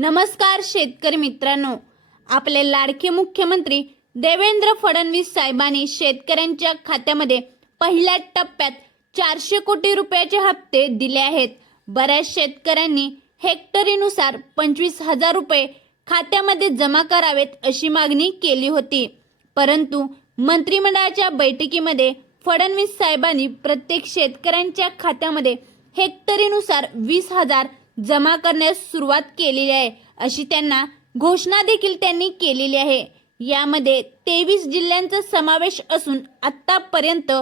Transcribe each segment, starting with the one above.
नमस्कार शेतकरी मित्रांनो. आपले लाडके मुख्यमंत्री देवेंद्र फडणवीस साहेबांनी शेतकऱ्यांच्या खात्यामध्ये पहिल्या टप्प्यात चारशे कोटी रुपयाचे हप्ते दिले आहेत. बऱ्याच शेतकऱ्यांनी हेक्टरीनुसार पंचवीस हजार रुपये खात्यामध्ये जमा करावेत अशी मागणी केली होती. परंतु मंत्रिमंडळाच्या बैठकीमध्ये फडणवीस साहेबांनी प्रत्येक शेतकऱ्यांच्या खात्यामध्ये हेक्टरीनुसार वीस हजार जमा करण्यास सुरुवात केलेली आहे अशी त्यांना घोषणा देखील त्यांनी केलेली आहे. यामध्ये तेवीस जिल्ह्यांचा समावेश असून आतापर्यंत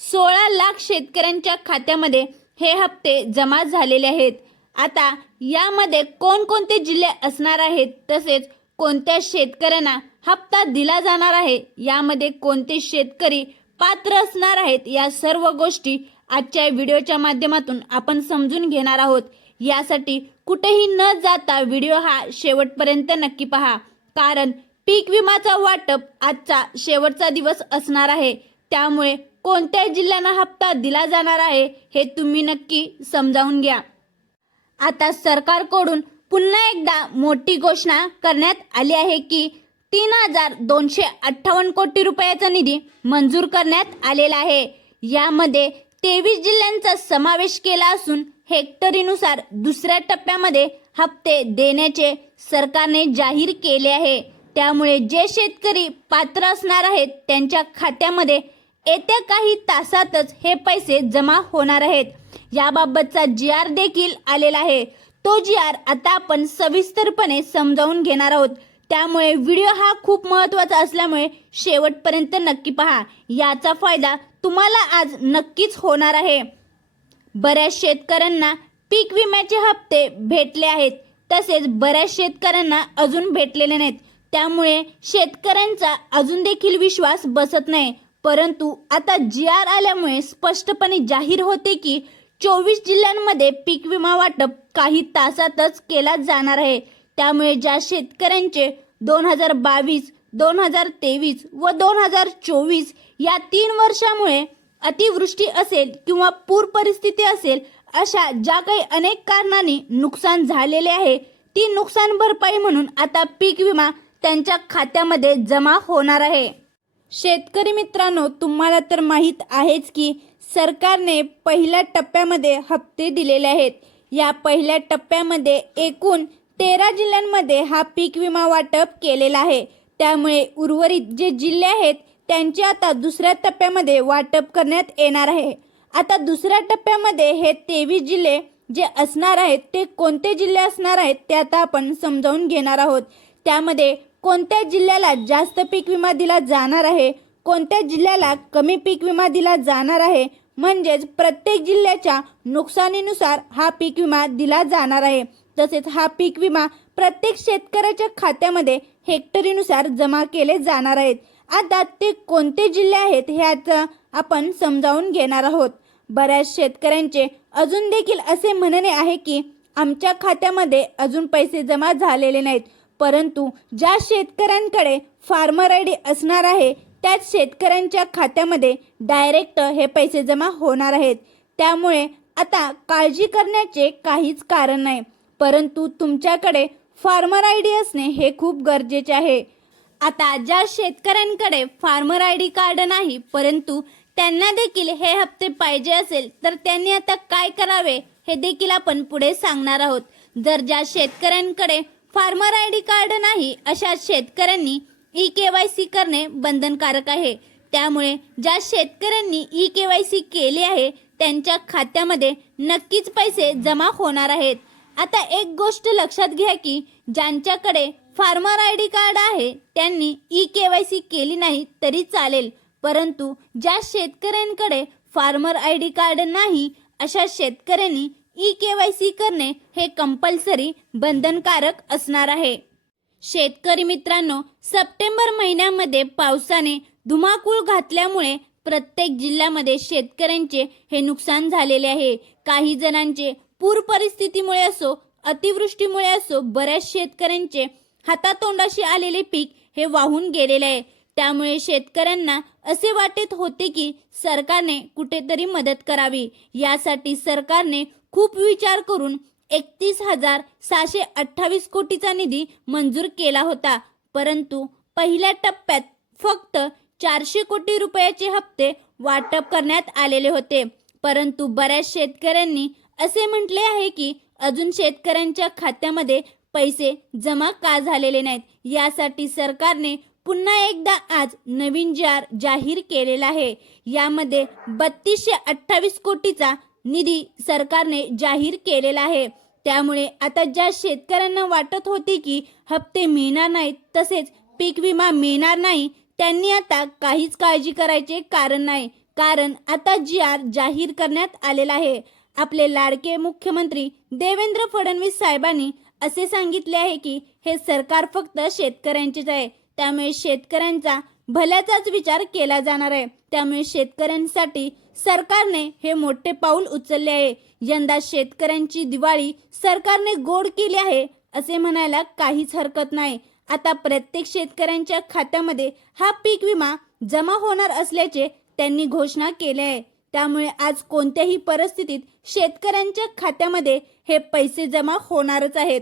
सोळा लाख शेतकऱ्यांच्या खात्यामध्ये हे हप्ते जमा झालेले आहेत. आता यामध्ये कोणकोणते जिल्हे असणार आहेत तसेच कोणत्या शेतकऱ्यांना हप्ता दिला जाणार आहे यामध्ये कोणते शेतकरी पात्र असणार आहेत या सर्व गोष्टी आजच्या व्हिडिओच्या माध्यमातून आपण समजून घेणार आहोत. यासाठी कुठेही न जाता व्हिडिओ हा शेवटपर्यंत नक्की पहा. कारण पीक विमाचा वाटप आजचा शेवटचा दिवस असणार आहे. त्यामुळे कोणत्या जिल्ह्यांना हप्ता दिला जाणार आहे हे तुम्ही नक्की समजावून घ्या. आता सरकारकडून पुन्हा एकदा मोठी घोषणा करण्यात आली आहे की तीन हजार दोनशे अठ्ठावन्न कोटी रुपयाचा निधी मंजूर करण्यात आलेला आहे. यामध्ये तेवीस जिल्ह्यांचा समावेश केला असून हेक्टरीनुसार दुसऱ्या टप्प्यामध्ये हप्ते देण्याचे सरकारने जाहीर केले आहे. त्यामुळे जे शेतकरी पात्र असणार आहेत त्यांच्या खात्यामध्ये येत्या काही तासातच हे पैसे जमा होणार आहेत. याबाबतचा जी आर देखील आलेला आहे. तो जी आर आता आपण सविस्तरपणे समजावून घेणार आहोत. त्यामुळे व्हिडिओ हा खूप महत्त्वाचा असल्यामुळे शेवटपर्यंत नक्की पहा. याचा फायदा तुम्हाला आज नक्कीच होणार आहे. बऱ्याच शेतकऱ्यांना पीक विम्याचे हप्ते भेटले आहेत. तसेच बऱ्याच शेतकऱ्यांना अजून भेटलेले नाहीत. त्यामुळे शेतकऱ्यांचा अजून देखील विश्वास बसत नाही. परंतु आता जी आर आल्यामुळे स्पष्टपणे जाहीर होते की चोवीस जिल्ह्यांमध्ये पीक विमा वाटप काही तासातच केला जाणार आहे. त्यामुळे ज्या शेतकऱ्यांचे दोन हजार बावीस दोन हजार तेवीस व दोन हजार चोवीस या तीन वर्षामुळे अतिवृष्टी असेल किंवा पूर परिस्थिती असेल अशा ज्या काही अनेक कारणांनी नुकसान झालेले आहे ती नुकसान भरपाई म्हणून आता पीक विमा त्यांच्या खात्यामध्ये जमा होणार आहे. शेतकरी मित्रांनो तुम्हाला तर माहीत आहेच की सरकारने पहिल्या टप्प्यामध्ये हप्ते दिलेले आहेत. या पहिल्या टप्प्यामध्ये एकूण तेरा जिल्ह्यांमध्ये हा पीक विमा वाटप केलेला आहे. त्यामुळे उर्वरित जे जिल्हे आहेत त्यांचे आता दुसऱ्या टप्प्यामध्ये वाटप करण्यात येणार आहे. आता दुसऱ्या टप्प्यामध्ये हे तेवीस जिल्हे जे असणार आहेत ते कोणते जिल्हे असणार आहेत ते आता आपण समजावून घेणार आहोत. त्यामध्ये कोणत्या जिल्ह्याला जास्त पीक विमा दिला जाणार आहे कोणत्या जिल्ह्याला कमी पीक विमा दिला जाणार आहे म्हणजेच प्रत्येक जिल्ह्याच्या नुकसानीनुसार हा पीक विमा दिला जाणार आहे. तसेच हा पीक विमा प्रत्येक शेतकऱ्याच्या खात्यामध्ये हेक्टरीनुसार जमा केले जाणार आहेत. आता ते कोणते जिल्हे आहेत ह्याचं आपण समजावून घेणार आहोत. बऱ्याच शेतकऱ्यांचे अजून देखील असे म्हणणे आहे की आमच्या खात्यामध्ये अजून पैसे जमा झालेले नाहीत. परंतु ज्या शेतकऱ्यांकडे फार्मर आय डी असणार आहे त्याच शेतकऱ्यांच्या खात्यामध्ये डायरेक्ट हे पैसे जमा होणार आहेत. त्यामुळे आता काळजी करण्याचे काहीच कारण नाही. परंतु तुमच्याकडे फार्मर आय डी असणे हे खूप गरजेचे आहे. आता ज्या शेतकऱ्यांकडे फार्मर आय डी कार्ड नाही परंतु त्यांना देखील हे हप्ते पाहिजे असेल तर त्यांनी आता काय करावे हे देखील आपण पुढे सांगणार आहोत. जर ज्या शेतकऱ्यांकडे फार्मर आय डी कार्ड नाही अशा शेतकऱ्यांनी ई के वाय सी करणे बंधनकारक आहे. त्यामुळे ज्या शेतकऱ्यांनी ई के वाय सी केली आहे त्यांच्या खात्यामध्ये नक्कीच पैसे जमा होणार आहेत. आता एक गोष्ट लक्षात घ्या की ज्यांच्याकडे फार्मर आय डी कार्ड आहे त्यांनी ई के वाय सी केली नाही तरी चालेल. परंतु ज्या शेतकऱ्यांकडे फार्मर आय डी कार्ड नाही अशा शेतकऱ्यांनी ई के वाय सी करणे हे कंपल्सरी बंधनकारक असणार आहे. शेतकरी मित्रांनो सप्टेंबर महिन्यामध्ये पावसाने धुमाकूळ घातल्यामुळे प्रत्येक जिल्ह्यामध्ये शेतकऱ्यांचे हे नुकसान झालेले आहे. काही जणांचे पूर परिस्थितीमुळे असो अतिवृष्टीमुळे असो बऱ्याच शेतकऱ्यांचे हातातोंडाशी आलेले पीक हे वाहून गेलेले आहे. त्यामुळे शेतकऱ्यांना असे वाटत होते की सरकारने कुठेतरी मदत करावी. यासाठी सरकारने खूप विचार करून एकतीस हजार सहाशे अठ्ठावीस कोटीचा निधी मंजूर केला होता. परंतु पहिल्या टप्प्यात फक्त चारशे कोटी रुपयाचे हप्ते वाटप करण्यात आलेले होते. परंतु बऱ्याच शेतकऱ्यांनी असे म्हटले आहे की अजून शेतकऱ्यांच्या खात्यामध्ये पैसे जमा का झालेले नाहीत? यासाठी सरकारने पुन्हा एकदा आज नवीन जार जाहीर केलेला आहे. यामध्ये बत्तीसशे अठ्ठावीस कोटीचा निधी सरकारने जाहीर केलेला आहे. त्यामुळे आता ज्या शेतकऱ्यांना वाटत होते की हप्ते मिळणार नाहीत तसेच पीक विमा मिळणार नाही त्यांनी आता काहीच काळजी करायचे कारण नाही. कारण आता जी आर जाहीर करण्यात आलेला आहे. आपले लाडके मुख्यमंत्री देवेंद्र फडणवीस साहेबांनी असे सांगितले आहे की हे सरकार फक्त शेतकऱ्यांचेच आहे. त्यामुळे शेतकऱ्यांचा भल्याचाच विचार केला जाणार आहे. त्यामुळे शेतकऱ्यांसाठी सरकारने हे मोठे पाऊल उचलले आहे. यंदा शेतकऱ्यांची दिवाळी सरकारने गोड केली आहे असे म्हणायला काहीच हरकत नाही. आता प्रत्येक शेतकऱ्यांच्या खात्यामध्ये हा पीक विमा जमा होणार असल्याचे त्यांनी घोषणा केली आहे. त्यामुळे आज कोणत्याही परिस्थितीत शेतकऱ्यांच्या खात्यामध्ये हे पैसे जमा होणारच आहेत.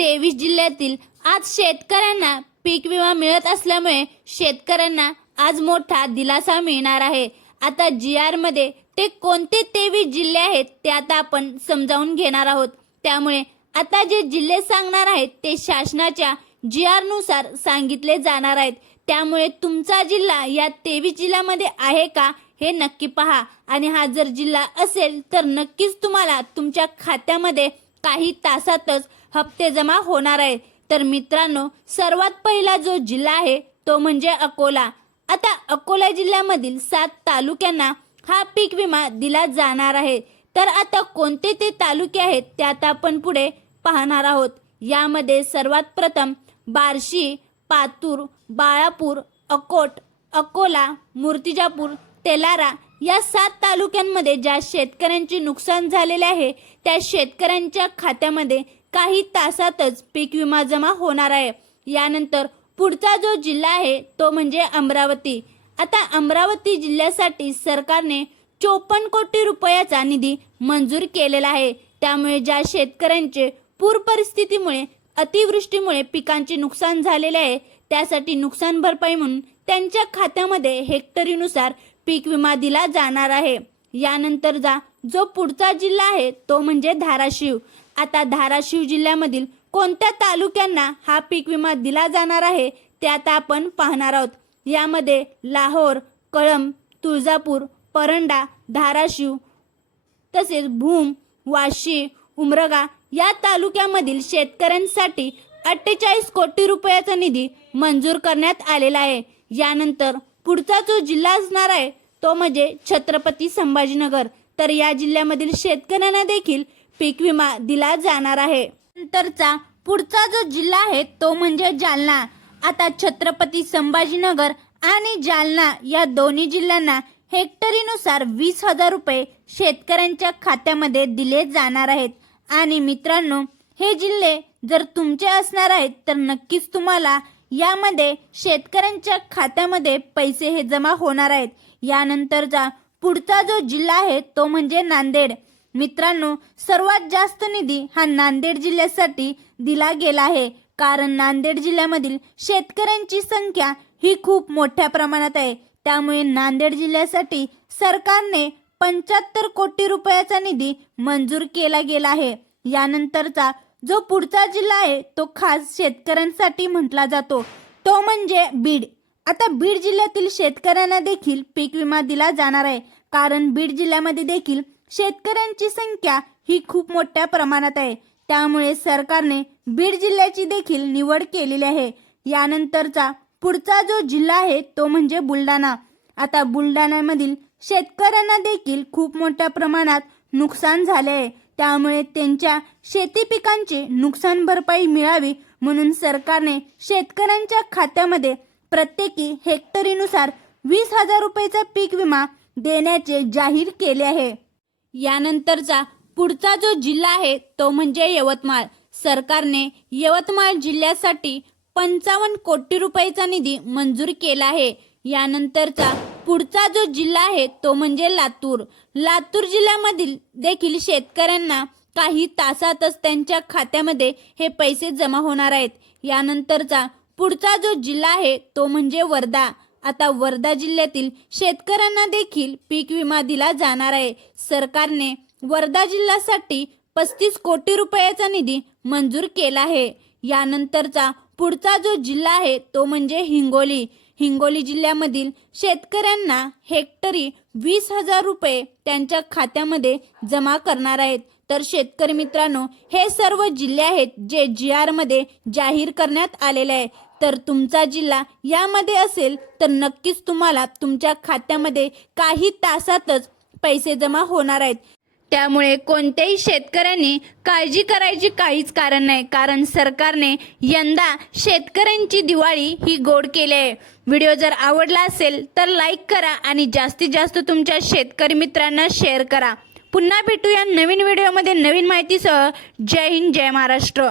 तेवीस जिल्ह्यातील आज शेतकऱ्यांना पीक विमा मिळत असल्यामुळे शेतकऱ्यांना आज मोठा दिलासा मिळणार आहे. आता जी आरमध्ये ते कोणते तेवीस जिल्हे आहेत ते आता आपण समजावून घेणार आहोत. त्यामुळे आता जे जिल्हे सांगणार आहेत ते शासनाच्या जी आरनुसार सांगितले जाणार आहेत. त्यामुळे तुमचा जिल्हा या तेवीस जिल्ह्यामध्ये आहे का हे नक्की पहा. आणि हा जर जिल्हा असेल तर नक्कीच तुम्हाला तुमच्या खात्यामध्ये काही तासातच हप्ते जमा होणार आहे. तर मित्रांनो सर्वात पहिला जो जिल्हा आहे तो म्हणजे अकोला. आता अकोला जिल्ह्यामधील सात तालुक्यांना हा पीक विमा दिला जाणार आहे. तर आता कोणते ते तालुके आहेत ते आता आपण पुढे पाहणार आहोत. यामध्ये सर्वात प्रथम बार्शी पातूर बाळापूर अकोट अकोला मूर्तिजापूर तेलारा या सात तालुक्यांमध्ये ज्या शेतकऱ्यांचे नुकसान झालेले आहे त्या शेतकऱ्यांच्या खात्यामध्ये काही तासातच पीक विमा जमा होणार आहे. यानंतर पुढचा जो जिल्हा आहे तो म्हणजे अमरावती. आता अमरावती जिल्ह्यासाठी सरकारने चोपन्न कोटी रुपयाचा निधी मंजूर केलेला आहे. त्यामुळे ज्या शेतकऱ्यांचे पूर परिस्थितीमुळे अतिवृष्टीमुळे पिकांचे नुकसान झालेले आहे त्यासाठी नुकसान भरपाई म्हणून त्यांच्या खात्यामध्ये हेक्टरीनुसार पीक विमा दिला जाणार आहे. यानंतर जा जो पुढचा जिल्हा आहे तो म्हणजे धाराशिव. आता धाराशिव जिल्ह्यामधील कोणत्या तालुक्यांना हा पीक विमा दिला जाणार आहे ते आता आपण पाहणार आहोत. यामध्ये लाहोर कळंब तुळजापूर परंडा धाराशिव तसेच भूम वाशी उमरगा या तालुक्यामधील शेतकऱ्यांसाठी अठ्ठेचाळीस कोटी रुपयाचा निधी मंजूर करण्यात आलेला आहे. यानंतर पुढचा जो जिल्हा असणार आहे तो म्हणजे छत्रपती संभाजीनगर. तर या जिल्ह्यामधील शेतकऱ्यांना देखील पीक विमा दिला जाणार आहे. नंतरचा पुढचा जो जिल्हा आहे तो म्हणजे जालना. आता छत्रपती संभाजीनगर आणि जालना या दोन्ही जिल्ह्यांना हेक्टरीनुसार वीस हजार रुपये शेतकऱ्यांच्या खात्यामध्ये दिले जाणार आहेत. आणि मित्रांनो हे जिल्हे जर तुमचे असणार आहेत तर नक्कीच तुम्हाला यामध्ये शेतकऱ्यांच्या खात्यामध्ये पैसे हे जमा होणार आहेत. यानंतरचा पुढचा जो जिल्हा आहे तो म्हणजे नांदेड. मित्रांनो सर्वात जास्त निधी हा नांदेड जिल्ह्यासाठी दिला गेला आहे. कारण नांदेड जिल्ह्यामधील शेतकऱ्यांची संख्या ही खूप मोठ्या प्रमाणात आहे. त्यामुळे नांदेड जिल्ह्यासाठी सरकारने पंच्याहत्तर कोटी रुपयाचा निधी मंजूर केला गेला आहे. यानंतरचा जो पुढचा जिल्हा आहे तो खास शेतकऱ्यांसाठी म्हटला जातो. तो म्हणजे बीड. आता बीड जिल्ह्यातील शेतकऱ्यांना देखील पीक विमा दिला जाणार आहे. कारण बीड जिल्ह्यामध्ये देखील शेतकऱ्यांची संख्या ही खूप मोठ्या प्रमाणात आहे. त्यामुळे सरकारने बीड जिल्ह्याची देखील निवड केलेली आहे. यानंतरचा पुढचा जो जिल्हा आहे तो म्हणजे बुलढाणा. आता बुलढाण्यामधील शेतकऱ्यांना देखील खूप मोठ्या प्रमाणात नुकसान झाले आहे. त्यामुळे त्यांच्या शेती पिकांची नुकसान भरपाई मिळावी म्हणून सरकारने शेतकऱ्यांच्या खात्यामध्ये प्रत्येकी हेक्टरीनुसार वीस हजार रुपयेचा पीक विमा देण्याचे जाहीर केले आहे. यानंतरचा पुढचा जो जिल्हा आहे तो म्हणजे यवतमाळ. सरकारने यवतमाळ जिल्ह्यासाठी पंचावन्न कोटी रुपयाचा निधी मंजूर केला आहे. यानंतरचा पुढचा जो जिल्हा आहे तो म्हणजे लातूर. लातूर जिल्ह्यामधील देखील शेतकऱ्यांना काही तासातच त्यांच्या खात्यामध्ये हे पैसे जमा होणार आहेत. यानंतरचा पुढचा जो जिल्हा आहे तो म्हणजे वर्धा. आता वर्धा जिल्ह्यातील शेतकऱ्यांना देखील पीक विमा दिला जाणार आहे. सरकारने वर्धा जिल्ह्यासाठी पस्तीस कोटी रुपयाचा निधी मंजूर केला आहे. यानंतरचा पुढचा जो जिल्हा आहे तो म्हणजे हिंगोली. हिंगोली जिल्ह्यामधील शेतकऱ्यांना हेक्टरी वीस हजार रुपये त्यांच्या खात्यामध्ये जमा करणार आहेत. तर शेतकरी मित्रांनो हे सर्व जिल्हे आहेत जे जी आरमध्ये जाहीर करण्यात आलेले आहे. तर तुमचा जिल्हा यामध्ये असेल तर नक्कीच तुम्हाला तुमच्या खात्यामध्ये काही तासातच पैसे जमा होणार आहेत. त्यामुळे कोणत्याही शेतकऱ्यांनी काळजी करायची काहीच कारण नाही कारण सरकारने यंदा शेतकऱ्यांची दिवाळी ही गोड केली आहे. व्हिडिओ जर आवडला असेल तर लाईक करा आणि जास्तीत जास्त तुमच्या शेतकरी मित्रांना शेअर करा. पुन्हा भेटूया नवीन व्हिडिओमध्ये नवीन माहितीसह. जय हिंद जय महाराष्ट्र.